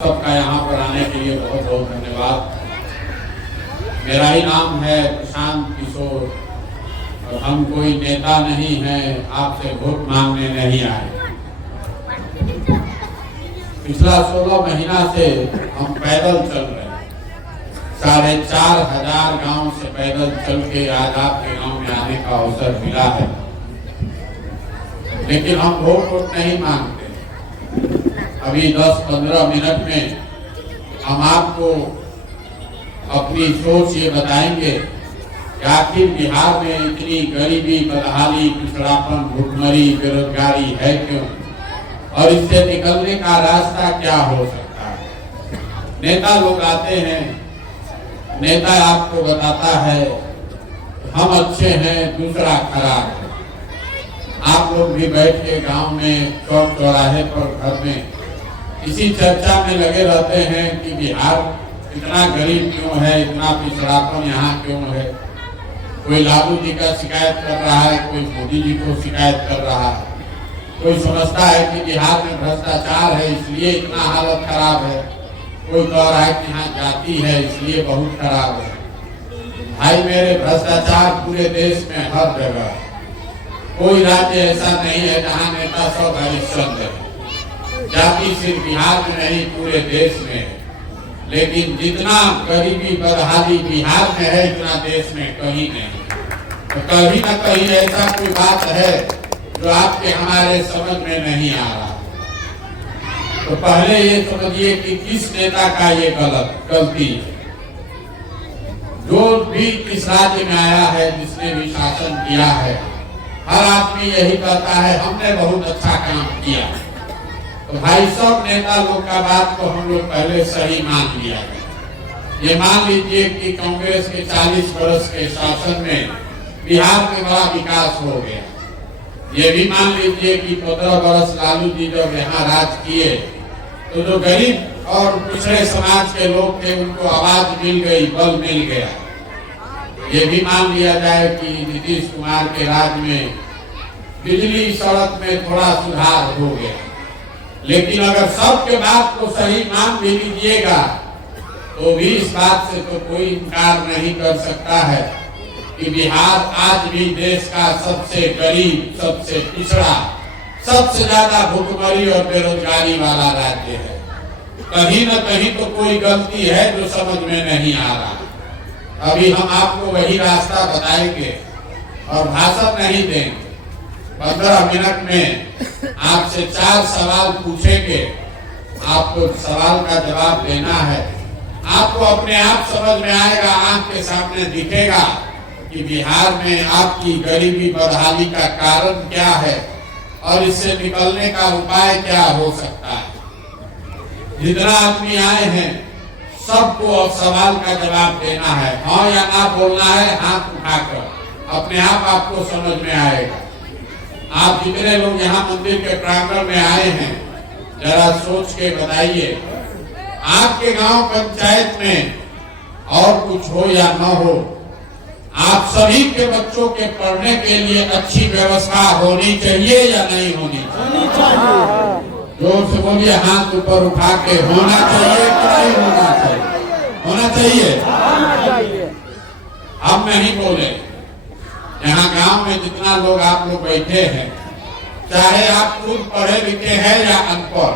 सबका यहाँ पर आने के लिए बहुत बहुत धन्यवाद। मेरा ही नाम है प्रशांत किशोर और हम कोई नेता नहीं हैं, आपसे वोट मांगने नहीं आए। पिछला 16 महीना से हम पैदल चल रहे हैं। 4,500 गांव से पैदल चल के आज आपके गांव में आने का अवसर मिला है, लेकिन हम वोट नहीं मांगते। अभी 10-15 मिनट में हम आपको अपनी सोच ये बताएंगे कि आखिर बिहार में इतनी गरीबी, बदहाली, पिछड़ापन, भुखमरी, बेरोजगारी है क्यों, और इससे निकलने का रास्ता क्या हो सकता है। नेता लोग आते हैं, नेता आपको बताता है हम अच्छे हैं, दूसरा खराब है। आप लोग भी बैठ के गांव में, चौक चौराहे पर, घर में इसी चर्चा में लगे रहते हैं कि बिहार इतना गरीब क्यों है, इतना पिछड़ापन यहाँ क्यों है। कोई लालू जी का शिकायत कर रहा है, कोई मोदी जी को शिकायत कर रहा है, कोई समझता है कि बिहार में भ्रष्टाचार है इसलिए इतना हालत खराब है, कोई कह रहा है कि यहाँ जाति है इसलिए बहुत खराब है। भाई मेरे, भ्रष्टाचार पूरे देश में हर जगह, कोई राज्य ऐसा नहीं है जहाँ नेता सब हरिश्चंद्र है। जाति सिर्फ बिहार में नहीं, पूरे देश में है, लेकिन जितना गरीबी, बदहाली बिहार में है इतना देश में कहीं नहीं। तो कहीं ना कहीं ऐसा कोई बात है जो आपके हमारे समझ में नहीं आ रहा। तो पहले ये समझिए कि किस नेता का ये गलती है। जो भी इस राज्य में आया है, जिसने भी शासन किया है, हर आदमी यही कहता है हमने बहुत अच्छा काम किया। तो भाई, सब नेता लोग का बात को हम लोग पहले सही मान लिया है। ये मान लीजिए कि कांग्रेस के 40 वर्ष के शासन में बिहार में बड़ा विकास हो गया। ये भी मान लीजिए कि 15 वर्ष लालू जी जब यहाँ राज किए तो जो गरीब और पिछड़े समाज के लोग थे उनको आवाज मिल गई, बल मिल गया। ये भी मान लिया जाए कि नीतीश कुमार के राज में बिजली, सड़क में थोड़ा सुधार हो गया। लेकिन अगर सबके बात को सही मान भी लीजिएगा तो भी इस बात से तो कोई इनकार नहीं कर सकता है कि बिहार आज भी देश का सबसे गरीब, सबसे पिछड़ा, सबसे ज्यादा भुखमरी और बेरोजगारी वाला राज्य है। कहीं न कहीं तो कोई गलती है जो समझ में नहीं आ रहा। अभी हम आपको वही रास्ता बताएंगे और भाषण नहीं देंगे। 15 मिनट में आपसे 4 सवाल पूछेंगे, आपको सवाल का जवाब देना है। आपको अपने आप समझ में आएगा, आंख के सामने दिखेगा कि बिहार में आपकी गरीबी, बदहाली का कारण क्या है और इससे निकलने का उपाय क्या हो सकता है। जितना आदमी आए हैं सबको अब सवाल का जवाब देना है, हाँ या ना बोलना है, हाथ उठाकर। अपने आप आपको समझ में आएगा। आप जितने लोग यहाँ मंदिर के प्रांगण में आए हैं, जरा सोच के बताइए, आपके गांव पंचायत में और कुछ हो या न हो, आप सभी के बच्चों के पढ़ने के लिए अच्छी व्यवस्था होनी चाहिए या नहीं होनी चाहिए? जोर से बोलिए, हाथ ऊपर उठा के। होना चाहिए कि नहीं होना चाहिए? होना चाहिए। हम नहीं बोले। यहाँ गांव में जितना लोग आप लोग बैठे हैं, चाहे आप खुद पढ़े लिखे हैं या अनपढ़,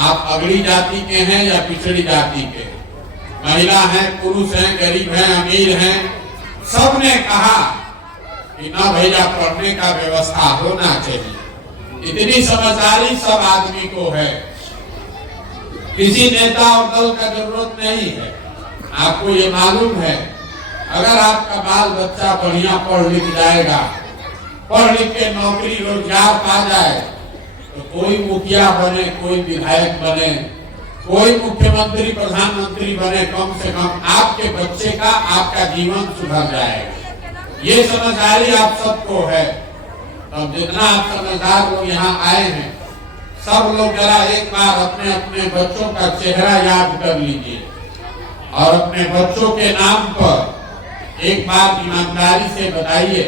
आप अगड़ी जाति के हैं या पिछड़ी जाति के, महिला हैं, पुरुष हैं, गरीब हैं, अमीर हैं, सबने कहा कि ना भैया, पढ़ने का व्यवस्था होना चाहिए। इतनी समझदारी सब आदमी को है। किसी नेता और दल का जरूरत नहीं है। आपको ये मालूम है, अगर आपका बाल बच्चा बढ़िया पढ़ लिख जाएगा, पढ़ लिख के नौकरी रोजगार पा जाए, तो कोई मुखिया बने, कोई विधायक बने, कोई मुख्यमंत्री, प्रधानमंत्री बने, कम से कम आपके बच्चे का, आपका जीवन सुधर जाएगा। ये समझदारी आप सबको है। अब जितना आप समझदार लोग यहाँ आए हैं, सब लोग जरा एक बार अपने अपने बच्चों का चेहरा याद कर लीजिए और अपने बच्चों के नाम पर एक बार ईमानदारी से बताइए,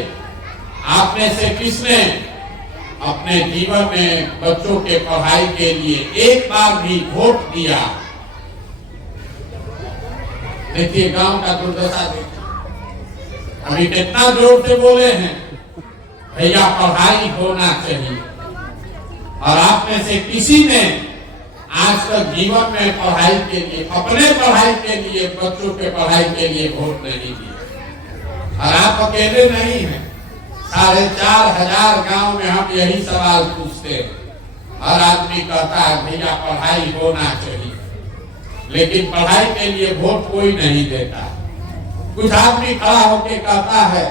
आप में से किसने अपने जीवन में बच्चों के पढ़ाई के लिए एक बार भी वोट दिया। देखिए गांव का दुर्दशा देखिए, अभी कितना जोर से बोले हैं भैया पढ़ाई होना चाहिए, और आप में से किसी ने आज तक जीवन में पढ़ाई के लिए, अपने पढ़ाई के लिए, बच्चों के पढ़ाई के लिए वोट नहीं दिया। और आप अकेले नहीं हैं, 4,500 गांव में हम यही सवाल पूछते हैं। हर आदमी कहता है भैया पढ़ाई होना चाहिए, लेकिन पढ़ाई के लिए वोट कोई नहीं देता। कुछ आदमी खड़ा होके कहता है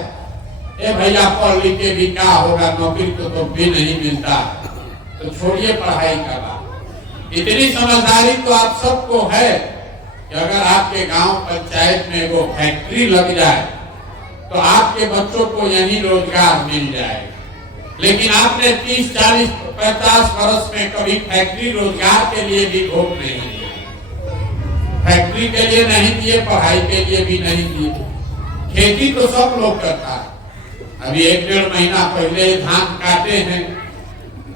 ए भैया पढ़ लिख के भी क्या होगा, नौकरी तो भी नहीं मिलता, तो छोड़िए पढ़ाई का बात। इतनी समझदारी तो आप सबको है कि अगर आपके गांव पंचायत में वो फैक्ट्री लग जाए तो आपके बच्चों को यही रोजगार मिल जाएगा। लेकिन आपने 30, 40, 50 वर्ष में कभी फैक्ट्री रोजगार के लिए भी वोट नहीं दिया, फैक्ट्री के लिए नहीं दिए, पढ़ाई के लिए भी नहीं दिए। खेती तो सब लोग करता है। अभी 1-1.5 महीना पहले धान काटे हैं,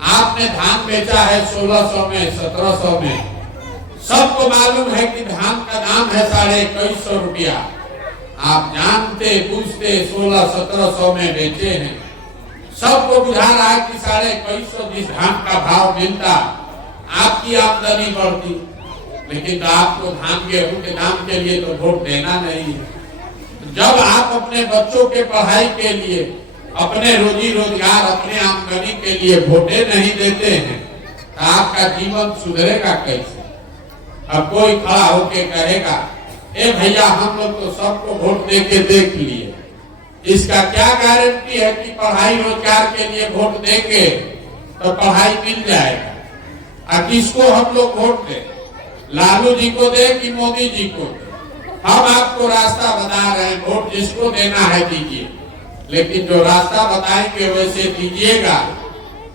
आपने धान बेचा है 1600 में, 1700 में। सबको मालूम है कि धान का दाम है 2150 रुपया। आप जानते पूछते 1600-1700 में बेचे हैं। सबको बुझा रहा है कि 2150 जिस धान का भाव मिलता आपकी आमदनी बढ़ती, लेकिन तो आपको धान गेहूं के दाम के लिए तो वोट देना नहीं है। जब आप अपने बच्चों के पढ़ाई के लिए, अपने रोजी रोजगार, अपने आमदनी के लिए वोटे नहीं देते हैं तो आपका जीवन सुधरेगा कैसे? अब कोई खड़ा होके कहेगा ए भैया हम लोग तो सबको वोट दे के देख लिए, इसका क्या गारंटी है कि पढ़ाई रोजगार के लिए वोट देंगे तो पढ़ाई मिल जाएगा? और किसको हम लोग वोट दें? लालू जी को दे कि मोदी जी को दे? हम आपको रास्ता बता रहे हैं, वोट जिसको देना है दीजिए, लेकिन जो रास्ता बताएंगे वैसे दीजिएगा।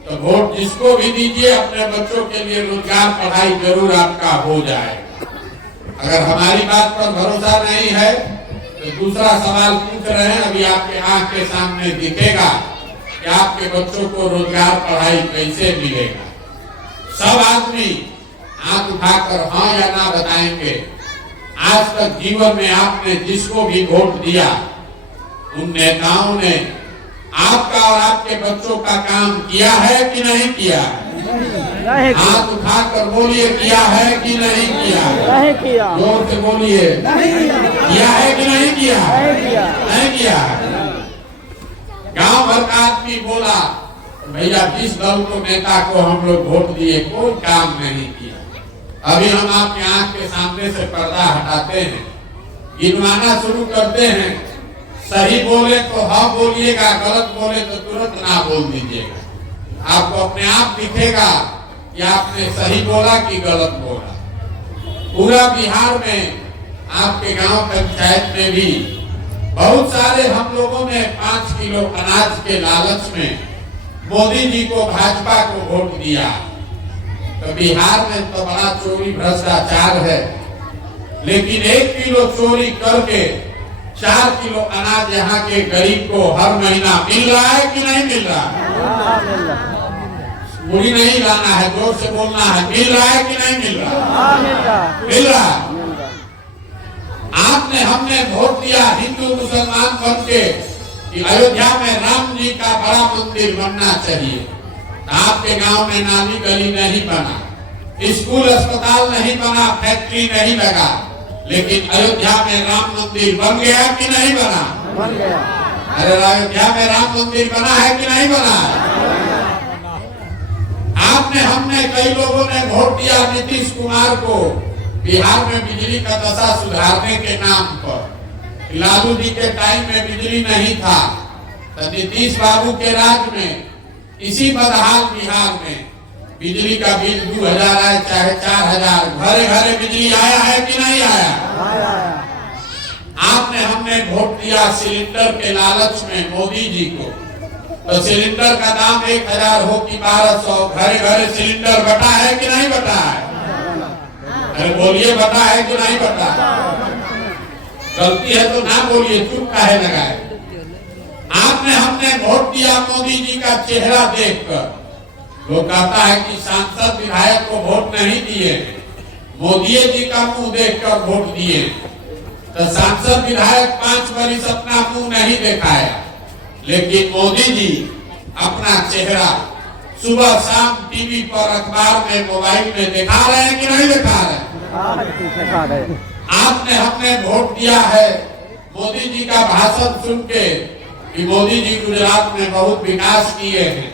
तो वोट जिसको भी दीजिए, अपने बच्चों के लिए रोजगार, पढ़ाई जरूर आपका हो जाएगा। अगर हमारी बात पर भरोसा नहीं है तो दूसरा सवाल पूछ रहे हैं, अभी आपके आंख के सामने दिखेगा कि आपके बच्चों को रोजगार, पढ़ाई कैसे मिलेगा। सब आदमी आंख उठाकर हाँ या ना बताएंगे। आज तक जीवन में आपने जिसको भी वोट दिया, उन नेताओं ने आपका और आपके बच्चों का काम किया है कि नहीं किया? हाथ उठाकर बोलिए, किया है कि नहीं किया? नहीं किया। जोर से बोलिए, किया है कि नहीं किया? नहीं किया। गांव भर का आदमी बोला भैया जिस दल को, नेता को हम लोग वोट दिए कोई काम नहीं किया। अभी हम आपके आंख के सामने से पर्दा हटाते हैं, गिनवाना शुरू करते हैं। सही बोले तो हाँ बोलिएगा, गलत बोले तो तुरंत ना बोल दीजिएगा। आपको अपने आप दिखेगा कि आपने सही बोला कि गलत बोला। पूरा बिहार में, आपके गांव पंचायत में भी बहुत सारे हम लोगों ने 5 किलो अनाज के लालच में मोदी जी को, भाजपा को वोट दिया। तो बिहार में तो बड़ा चोरी भ्रष्टाचार है, लेकिन 1 किलो चोरी करके 4 किलो अनाज यहाँ के गरीब को हर महीना मिल रहा है कि नहीं मिल रहा है? पूरी नहीं लाना है, जोर से बोलना है, मिल रहा है कि नहीं मिल रहा? मिल रहा है। आपने, हमने वोट दिया हिंदू मुसलमान बन के कि अयोध्या में राम जी का बड़ा मंदिर बनना चाहिए। आपके गांव में नाली गली नहीं बना, स्कूल अस्पताल नहीं बना, फैक्ट्री नहीं लगा, लेकिन अयोध्या में राम मंदिर बन गया कि नहीं बना? बन गया। अरे अयोध्या में राम मंदिर बना है कि नहीं बना? आपने, हमने, कई लोगों ने वोट दिया नीतीश कुमार को बिहार में बिजली का दशा सुधारने के नाम पर। लालू जी के टाइम में बिजली नहीं था, तो नीतीश बाबू के राज में इसी बदहाल बिहार में बिजली का बिल 2000 आए चाहे 4000, घरे घरे बिजली आया है कि नहीं आया? आपने, हमने वोट दिया सिलेंडर के लालच में मोदी जी को, तो सिलेंडर का दाम 1000 हो कि 1200, घरे घरे सिलेंडर बटा है कि नहीं बटा है? अरे बोलिए, बटा है कि नहीं बटा? गलती है तो ना बोलिए, चुप काहे लगाए? आपने, हमने वोट दिया मोदी जी का चेहरा देखकर वो कहता है कि सांसद विधायक को वोट नहीं दिए, मोदी जी का मुंह देखकर वोट दिए। तो सांसद विधायक 5 वर्ष अपना मुंह नहीं दिखाया, लेकिन मोदी जी अपना चेहरा सुबह शाम टीवी पर, अखबार में, मोबाइल में दिखा रहे हैं कि नहीं दिखा रहे हैं? आपने हमने वोट दिया है मोदी जी का भाषण सुन के कि मोदी जी गुजरात में बहुत विकास किए हैं।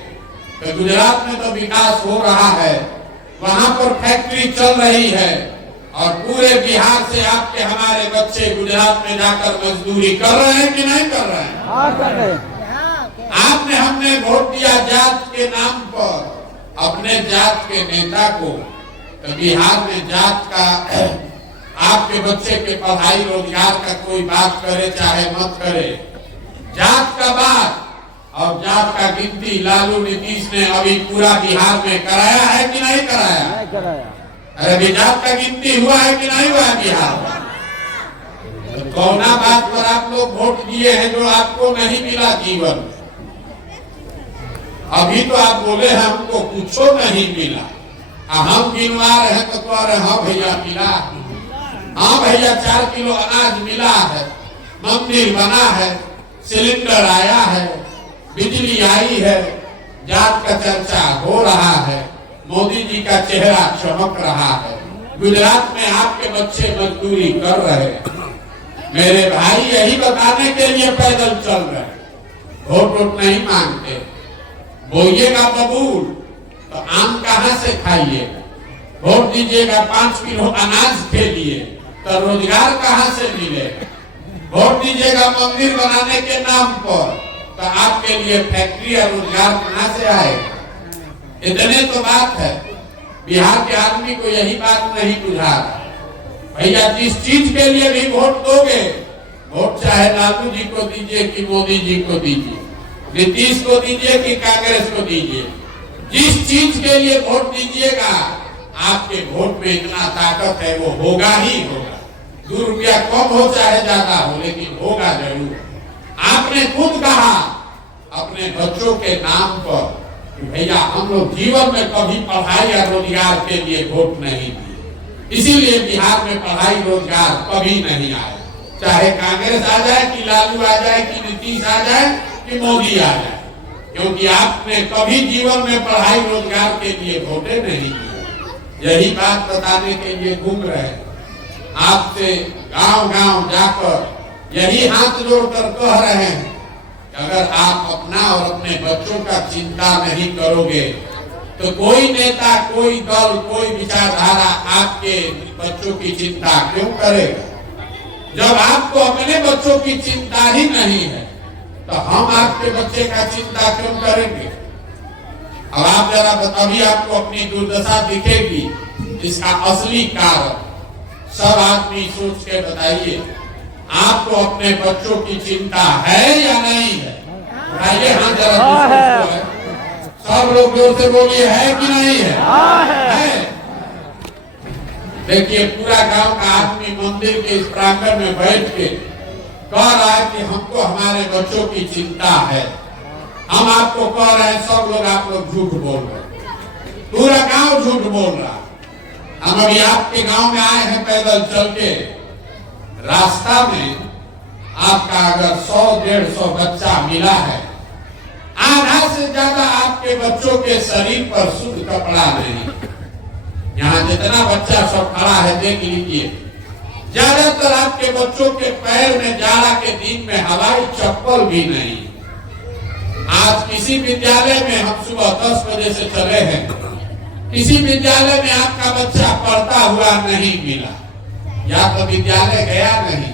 तो गुजरात में तो विकास हो रहा है, वहां पर फैक्ट्री चल रही है और पूरे बिहार से आपके हमारे बच्चे गुजरात में जाकर मजदूरी कर रहे हैं कि नहीं कर रहे हैं? हाँ, कर रहे हैं। आपने हमने वोट दिया जात के नाम पर अपने जात के नेता को। तो बिहार में जात का, आपके बच्चे के पढ़ाई रोजगार का कोई बात करे चाहे मत करे, जात का बात और जात का गिनती लालू नीतीश ने अभी पूरा बिहार में कराया है कि नहीं कराया? नहीं कराया। अरे अभी जात का गिनती हुआ है कि नहीं हुआ बिहार में? तो कौना बात पर आप लोग वोट दिए हैं जो आपको नहीं मिला जीवन में? अभी तो आप बोले हमको कुछ नहीं मिला, हम गिनवा रहे तो कह रहे हाँ भैया मिला, हाँ भैया 4 किलो अनाज मिला है, मंदिर बना है, सिलेंडर आया है, बिजली आई है, जात का चर्चा हो रहा है, मोदी जी का चेहरा चमक रहा है, गुजरात में आपके बच्चे मजदूरी कर रहे हैं। मेरे भाई यही बताने के लिए पैदल चल रहे हैं, वोट नहीं मांगते। बोइएगा बबूल तो आम कहाँ से खाइएगा? वोट दीजिएगा 5 किलो अनाज के लिए तो रोजगार कहाँ से मिलेगा? वोट दीजिएगा मंदिर बनाने के नाम पर तो आपके लिए फैक्ट्री और रोजगार कहाँ से आएगा? इतने तो बात है। बिहार के आदमी को यही बात नहीं बुझा रहा। भैया जिस चीज के लिए भी वोट दोगे, वोट चाहे लालू जी को दीजिए कि मोदी जी को दीजिए, नीतीश को दीजिए कि कांग्रेस को दीजिए, जिस चीज के लिए वोट दीजिएगा आपके वोट में इतना ताकत है, वो होगा ही होगा। 2 रुपया कम हो चाहे ज्यादा हो, लेकिन होगा जरूर। आपने खुद कहा अपने बच्चों के नाम पर कि भैया हम लोग जीवन में कभी पढ़ाई या रोजगार के लिए वोट नहीं दिए, इसीलिए बिहार में पढ़ाई रोजगार कभी नहीं आया। चाहे कांग्रेस आ जाए कि लालू आ जाए कि नीतीश आ जाए कि मोदी आ जाए, क्योंकि आपने कभी जीवन में पढ़ाई रोजगार के लिए वोटे नहीं दिए। यही बात बताने के लिए घूम रहे हैं। आपसे गांव गांव जाकर यही हाथ जोड़कर कह रहे हैं कि अगर आप अपना और अपने बच्चों का चिंता नहीं करोगे तो कोई नेता, कोई दल, कोई विचारधारा आपके बच्चों की चिंता क्यों करेगा? जब आपको अपने बच्चों की चिंता ही नहीं है तो हम आपके बच्चे का चिंता क्यों करेंगे? अब आप जरा तभी आपको अपनी दुर्दशा दिखेगी। इसका असली कारण सब आदमी सोच के बताइए, आपको अपने बच्चों की चिंता है या नहीं है? बताइए हाँ जरा है। सब लोग जोर से बोलिए है कि नहीं है? है। देखिए पूरा गांव का आदमी मंदिर के इस प्रांगण में बैठ के कह रहा है कि हमको हमारे बच्चों की चिंता है। हम आपको कह रहे हैं सब लोग, आप लोग झूठ बोल रहे हैं, पूरा गांव झूठ बोल रहा है। हम अभी आपके गांव में आए हैं पैदल चल के, रास्ता में आपका अगर 100-150 बच्चा मिला है, आधा से ज्यादा आपके बच्चों के शरीर पर शुद्ध कपड़ा नहीं। यहाँ जितना बच्चा सब खड़ा है देख लीजिए, ज्यादातर आपके बच्चों के पैर में जाड़ा के दिन में हवाई चप्पल भी नहीं। आज किसी विद्यालय में हम सुबह 10 बजे से चले हैं, किसी विद्यालय में आपका बच्चा पढ़ता हुआ नहीं मिला, या तो विद्यालय गया नहीं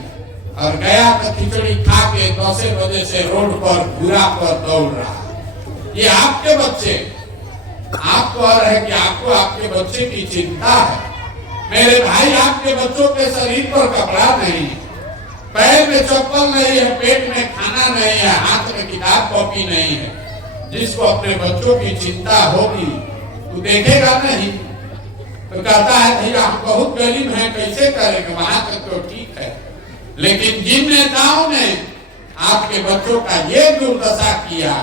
और गया तो खिचड़ी खा के 10 बजे से रोड पर घूरा पर दौड़ रहा। ये आपके बच्चे, आप कह रहे हैं कि आपको आपके बच्चे की चिंता है। मेरे भाई आपके बच्चों के शरीर पर कपड़ा नहीं, पैर में चप्पल नहीं है, पेट में खाना नहीं है, हाथ में किताब कॉपी नहीं है। जिसको अपने बच्चों की चिंता होगी तो देखेगा नहीं, तो कहता है भैया हम बहुत गरीब हैं, कैसे करेंगे? वहां तक तो ठीक है, लेकिन जिन नेताओं ने आपके बच्चों का ये दुर्दशा किया,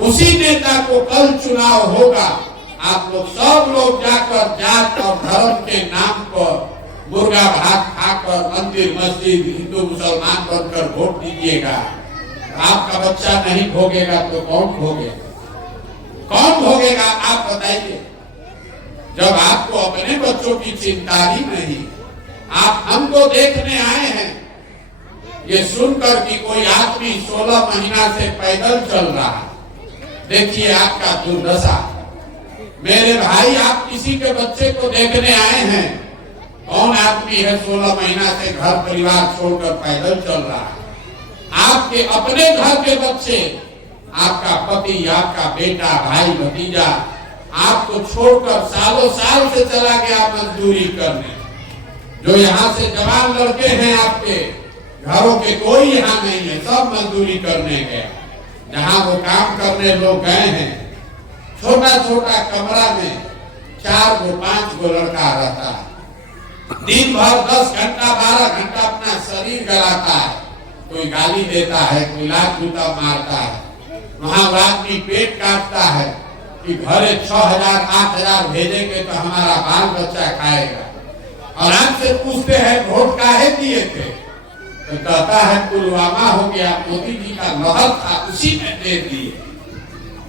उसी नेता को कल चुनाव होगा। आप लोग सब लोग जाकर जात और धर्म के नाम पर मुर्गा भात खाकर मंदिर मस्जिद हिंदू मुसलमान बनकर वोट दीजिएगा। आपका बच्चा नहीं भोगेगा तो कौन भोगेगा? कौन भोगेगा आप बताइए। जब आपको अपने बच्चों की चिंता ही नहीं, आप हमको देखने आए हैं ये सुनकर कि कोई आदमी 16 महीना से पैदल चल रहा है, देखिए आपका दुर्दशा। मेरे भाई, आप किसी के बच्चे को देखने आए हैं? कौन आदमी है 16 महीना से घर परिवार छोड़कर पैदल चल रहा है? आपके अपने घर के बच्चे, आपका पति, आपका बेटा, भाई, भतीजा आपको छोड़कर सालों साल से चला गया मजदूरी करने। जो यहाँ से जवान लड़के हैं आपके घरों के, कोई यहाँ नहीं है, सब मजदूरी करने गए। जहाँ वो काम करने लोग गए हैं, छोटा छोटा कमरा में 4 गो 5 गो लड़का रहता है। दिन भर 10 घंटा 12 घंटा अपना शरीर गलाता है। कोई गाली देता है, कोई लात जूता मारता है। वहाँ आदमी पेट काटता है कि घरे 6000 8000 भेजेंगे तो हमारा बाल बच्चा खाएगा। और आपसे पूछते हैं वोट काहे दिए थे, तो कहता है पुलवामा हो गया, मोदी जी का लहर था उसी में दे दिए,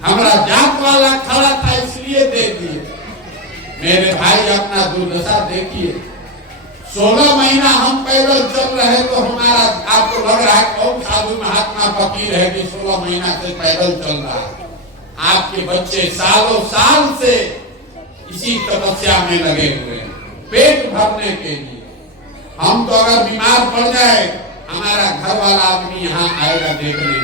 हमारा जात वाला खड़ा था इसलिए दे दिए। मेरे भाई, अपना दुर्दशा देखिए। 16 महीना हम पैदल चल रहे तो हमारा, आपको लग रहा है कौन साधु महात्मा फकीर है कि 16 महीना से पैदल चल रहा है? आपके बच्चे सालों साल से इसी तपस्या में लगे हुए हैं, पेट भरने के लिए। हम तो अगर बीमार पड़ जाए, हमारा घर वाला आदमी यहाँ आएगा देखने।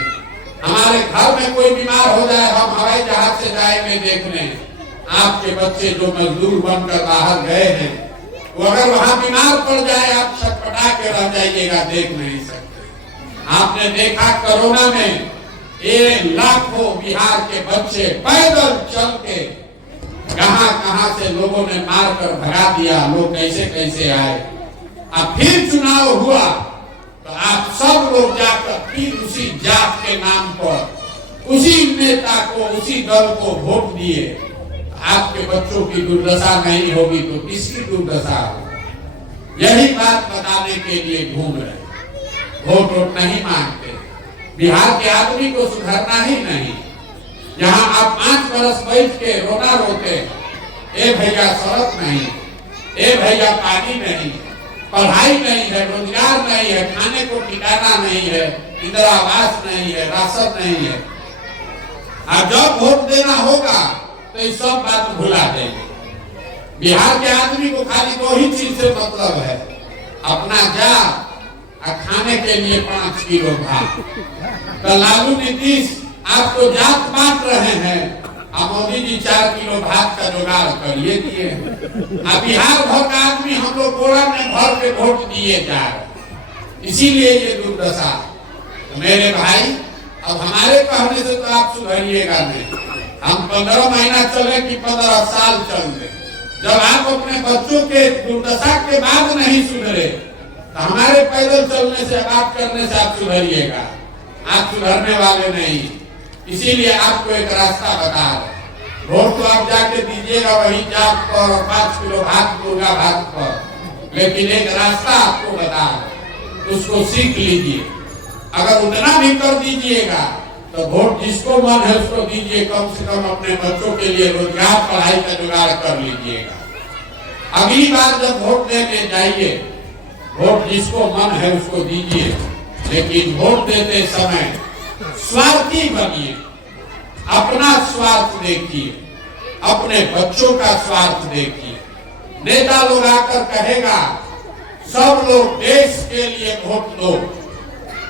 हमारे घर में कोई बीमार हो जाए, हम हवाई जहाज से जाएंगे देखने। आपके बच्चे जो मजदूर बनकर बाहर गए हैं, वो अगर वहां बीमार पड़ जाए, आप छटपटा के रह जाइएगा, देख नहीं सकते। आपने देखा कोरोना में ये लाखों बिहार के बच्चे पैदल चल के कहां से लोगों ने मार कर भगा दिया, लोग कैसे कैसे आए। अब फिर चुनाव हुआ तो आप सब लोग जाकर फिर उसी जात के नाम पर उसी नेता को, उसी दल को वोट दिए। आपके बच्चों की दुर्दशा नहीं होगी तो किसकी दुर्दशा होगी? यही बात बताने के लिए घूम रहे। वोट नहीं मांगते। बिहार के आदमी को सुधरना ही नहीं। यहाँ आप 5 बरस बैठ के रोना रोते, ए भैया सड़क नहीं, ए भैया पानी नहीं, पढ़ाई नहीं है, रोजगार नहीं है, खाने को ठिकाना नहीं है, इंदिरा आवास नहीं है, राशन नहीं है। और जब वोट देना होगा तो ये सब बात भुला देंगे। बिहार के आदमी को खाली 2 ही चीज से मतलब है, अपना जा और खाने के लिए 5 किलो भात। तो लालू नीतीश आपको जात बांट रहे हैं, अब मोदी जी 4 किलो भात का जुगाड़ करिए दिए। अब बिहार भर का आदमी हम लोग बोरा में भर के वोट दिए जा रहे, इसीलिए ये दुर्दशा। तो मेरे भाई, अब हमारे कहने से तो आप सुधरिएगा नहीं। हम 15 महीना चले कि 15 साल चल दे, जब आप अपने बच्चों के दुर्दशा के बाद नहीं सुधरे तो हमारे पैदल चलने से, बात करने से आप सुधरिएगा। आप सुधरने वाले नहीं। इसीलिए आपको एक रास्ता बता रहे। वोट तो आप जाके दीजिएगा वही जात पर 5 किलो भात, मुर्गा भात पर, लेकिन एक रास्ता आपको बता रहे, उसको सीख लीजिए। अगर उतना भी कर दीजिएगा तो वोट जिसको मन है उसको दीजिए। कम से कम अपने बच्चों के लिए रोजगार, पढ़ाई का जुगाड़ कर लीजिएगा। अगली बार जब वोट देने जाइए, वोट जिसको मन है उसको दीजिए, लेकिन वोट देते समय स्वार्थी बनिए। अपना स्वार्थ देखिए, अपने बच्चों का स्वार्थ देखिए। नेता लोग आकर कहेगा सब लोग देश के लिए वोट दो,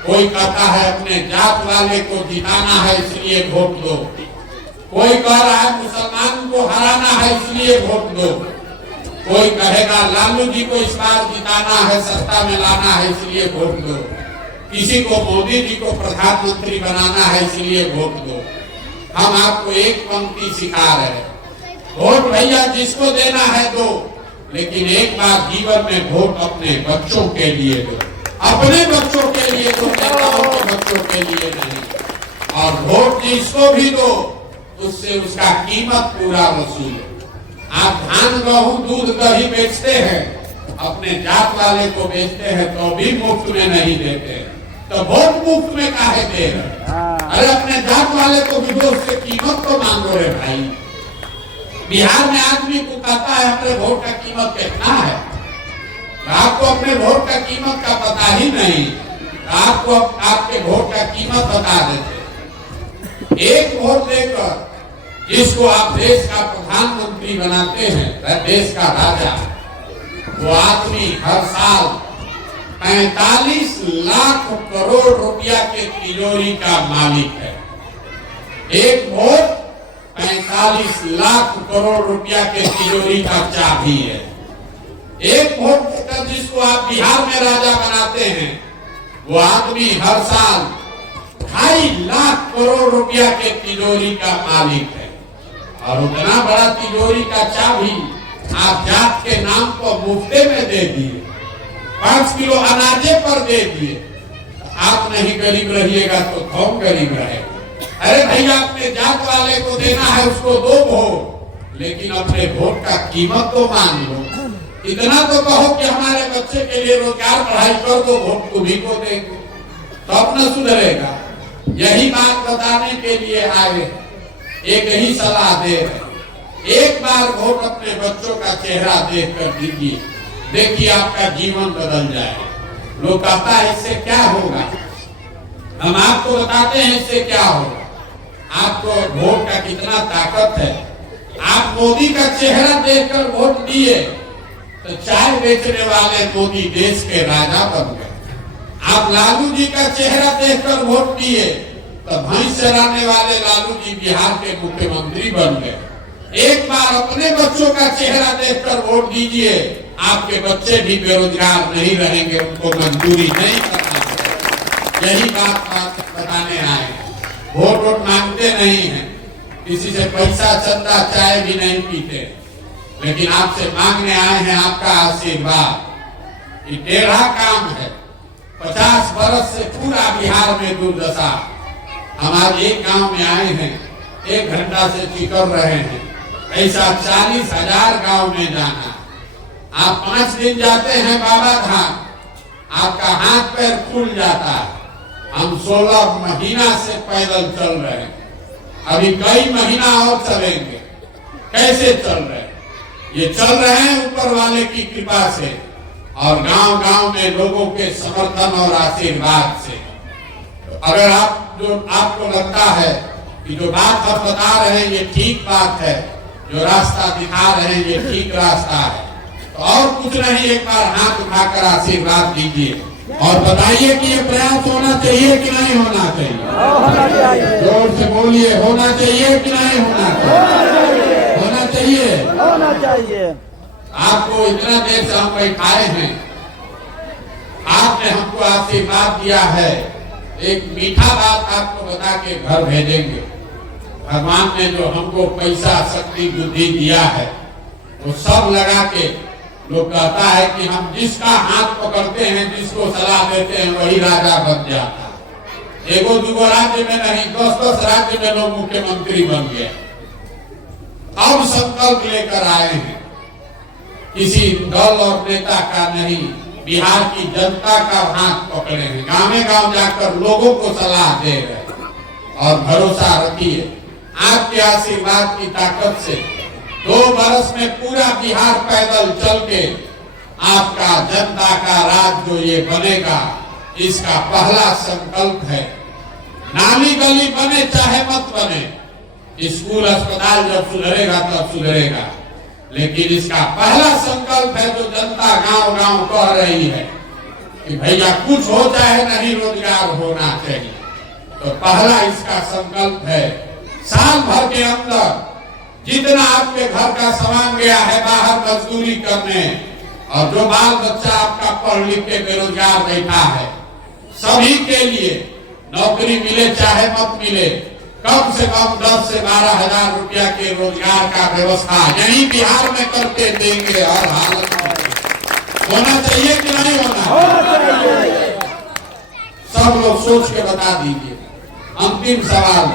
कोई कहता है अपने जात वाले को जिताना है इसलिए वोट दो, कोई कह रहा है मुसलमान को हराना है इसलिए वोट दो, कोई कहेगा लालू जी को इस बार जिताना है, सत्ता में लाना है इसलिए वोट दो, किसी को मोदी जी को प्रधानमंत्री बनाना है इसलिए वोट दो। हम आपको एक पंक्ति सिखा रहे हैं, वोट भैया जिसको देना है दो, लेकिन एक बार जीवन में वोट अपने बच्चों के लिए दो, अपने बच्चों के लिए दो, नेताओं के बच्चों के लिए नहीं। और वोट जिसको भी दो उससे उसका कीमत पूरा वसूल। आप धान गेहूं दूध दही बेचते हैं, अपने जात वाले को बेचते हैं तो भी मुफ्त में नहीं देते, तो वोट मुफ्त में काहे दे रहे? अरे अपने जात वाले को भी दो, उससे कीमत तो मांगो रे भाई। बिहार में आदमी को कहता है अपने वोट का कीमत कितना है, आपको अपने वोट का कीमत का पता ही नहीं, आपको आपके वोट का कीमत बता देते। एक वोट देकर जिसको आप देश का प्रधानमंत्री बनाते हैं, देश का राजा, वो आदमी हर साल 45 लाख करोड़ रुपया के तिजोरी का मालिक है। एक वोट 45 लाख करोड़ रुपया के तिजोरी का चाबी है। एक वोट देकर जिसको आप बिहार में राजा बनाते हैं, वो आदमी हर साल 2.5 लाख करोड़ रुपया के तिजोरी का मालिक है। और उतना बड़ा तिजोरी का चाबी आप जात के नाम पर मुफ्ते में दे दिए, 5 किलो अनाजे पर दे दिए। आप नहीं गरीब रहिएगा तो कौन गरीब रहेगा? अरे भैया अपने जात वाले को देना है उसको दो वोट, लेकिन अपने वोट का कीमत तो मांग लो। इतना तो कहो कि हमारे बच्चे के लिए रोजगार पढ़ाई कर दो, वोट तुम्ही को देंगे तो अपना सुधरेगा। यही बात बताने के लिए आए, एक ही सलाह दे रहे, एक बार वोट अपने बच्चों का चेहरा देख कर दीजिए, देखिए आपका जीवन बदल जाएगा। लोग कहता है इससे क्या होगा, हम आपको बताते हैं इससे क्या होगा। आपको वोट का कितना ताकत है। आप मोदी का चेहरा देखकर वोट दिए तो चाय बेचने वाले मोदी देश के राजा बन गए। आप लालू जी का चेहरा देखकर वोट दिए तो भैंस चराने वाले लालू जी बिहार के मुख्यमंत्री बन गए। एक बार अपने बच्चों का चेहरा देखकर वोट दीजिए, आपके बच्चे भी बेरोजगार नहीं रहेंगे, उनको मजदूरी नहीं करना पड़ेगा। यही बात बताने आए। वोट मांगते नहीं हैं, किसी से पैसा चंदा चाय भी नहीं पीते, लेकिन आपसे मांगने आए हैं आपका आशीर्वाद। ये टेढ़ा काम है। 50 बरस से पूरा बिहार में दुर्दशा। हम आज एक गांव में आए हैं, 1 घंटा से टिकर रहे हैं। ऐसा 40,000 गांव में जाना। आप 5 दिन जाते हैं बाबा धाम, आपका हाथ पैर फूल जाता है। हम 16 महीना से पैदल चल रहे हैं, अभी कई महीना और चलेंगे। कैसे चल रहे हैं? ये चल रहे हैं ऊपर वाले की कृपा से और गांव गांव में लोगों के समर्थन और आशीर्वाद से। अगर आपको लगता है कि जो बात हम बता रहे हैं ये ठीक बात है, जो रास्ता दिखा रहे हैं ये ठीक रास्ता है, तो और कुछ नहीं, एक बार हाथ उठाकर आशीर्वाद दीजिए और बताइए कि ये प्रयास होना चाहिए कि नहीं होना चाहिए। जोर से बोलिए, होना चाहिए कि नहीं होना चाहिए? होना चाहिए, होना चाहिए। आपको इतना देर से हम बैठाए हैं, आपने हमको आशीर्वाद दिया है। एक मीठा बात आपको बता के घर भेजेंगे। भगवान ने जो हमको पैसा शक्ति बुद्धि दिया है वो सब लगा के, लोग कहता है कि हम जिसका हाथ पकड़ते हैं, जिसको सलाह देते हैं, वही राजा बन जाता है। एगो दूगो राज्य में नहीं, 10-10 राज्य में लोग मुख्यमंत्री बन गए। अब संकल्प लेकर आए हैं, किसी दल और नेता का नहीं, बिहार की जनता का हाथ पकड़े हैं। गाँव गाँव जाकर लोगों को सलाह दे रहे हैं और भरोसा रखिए आपके आशीर्वाद की ताकत से 2 बरस में पूरा बिहार पैदल चल के आपका जनता का राज जो ये बनेगा, इसका पहला संकल्प है। नाली गली बने चाहे मत बने, स्कूल अस्पताल जब सुधरेगा तब सुधरेगा, लेकिन इसका पहला संकल्प है जो जनता गांव गांव कह रही है कि भैया कुछ हो चाहे नहीं, रोजगार होना चाहिए। तो पहला इसका संकल्प है, साल भर के अंदर जितना आपके घर का सामान गया है बाहर मजदूरी करने, और जो बाल बच्चा आपका पढ़ लिख के बेरोजगार बैठा है, सभी के लिए नौकरी मिले चाहे मत मिले, कम से कम 10 से 12 हजार रुपया के रोजगार का व्यवस्था यही बिहार में करके देंगे। और हालत में होना चाहिए कि नहीं होना चाहिए? सब लोग सोच के बता दीजिए। अंतिम सवाल,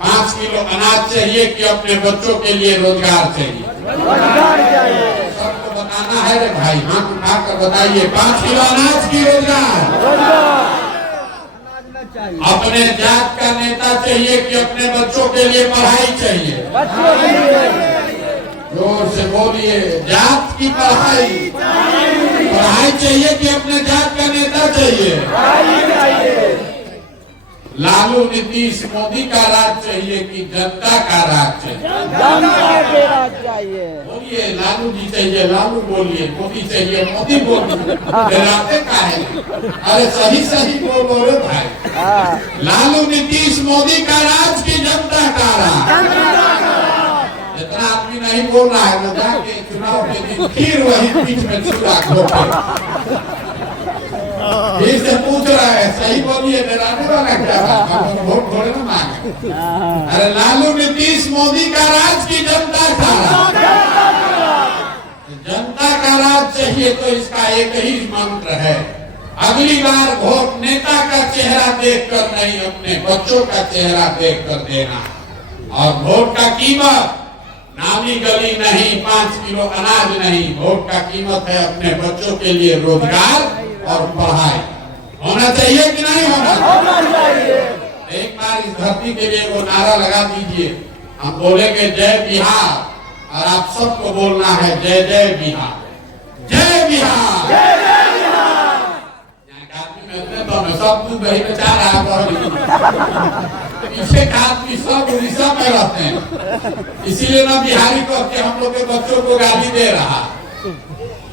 5 किलो अनाज चाहिए कि अपने बच्चों के लिए रोजगार चाहिए? सबको बताना है रे भाई, हाथ उठाकर बताइए, 5 किलो अनाज की रोजगार? अपने जात का नेता चाहिए कि अपने बच्चों के लिए पढ़ाई चाहिए? जोर से बोलिए, जात की पढ़ाई चाहिए कि अपने जात का नेता चाहिए? लालू नीतीश मोदी का राज चाहिए कि जनता का राज चाहिए? बोलिए, लालू जी चाहिए, लालू बोलिए, मोदी चाहिए, मोदी बोलिए, डराते का है? अरे सही बोलो रे भाई। लालू नीतीश मोदी का राज की जनता का राज? जितना आदमी नहीं बोल रहा है, जाके चुनाव के दिन फिर वही बीच में चुनाव खोटे फिर से पूछ रहा है, सही बोलिए, डराने वाला क्या है? वोट थोड़े ना मांगे। अरे लालू नीतीश मोदी का राज की जनता का राज? जनता का राज चाहिए तो इसका एक ही मंत्र है, अगली बार वोट नेता का चेहरा देखकर नहीं, अपने बच्चों का चेहरा देखकर देना। और वोट का कीमत नामी गली नहीं, 5 किलो अनाज नहीं, वोट का कीमत है अपने बच्चों के लिए रोजगार और पढ़ाई। होना चाहिए कि नहीं होना चाहिए? एक बार इस धरती के लिए वो नारा लगा दीजिए, हम बोलेंगे जय बिहार, और आप सबको बोलना है जय जय बिहार, जय बिहार, जय जय बिहार। तो मैं सब दूध दही में चाह रहा पीछे का आदमी सब उड़ीसा में रहते हैं, इसीलिए ना बिहारी करके हम लोग के बच्चों को गाली दे रहा।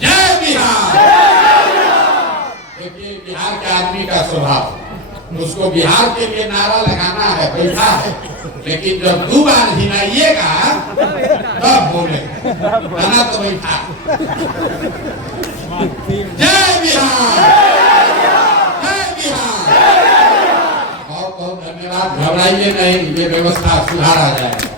जय बिहार। देखिए, बिहार के आदमी का स्वभाव, उसको बिहार के लिए नारा लगाना है, बैठा है, लेकिन जब 2 बार हिलाइएगा तब बोलेगा, गाना तो बैठा। जय बिहार, जय बिहार। बहुत बहुत धन्यवाद। घबराइए नहीं, ये व्यवस्था सुधारा जाएगा।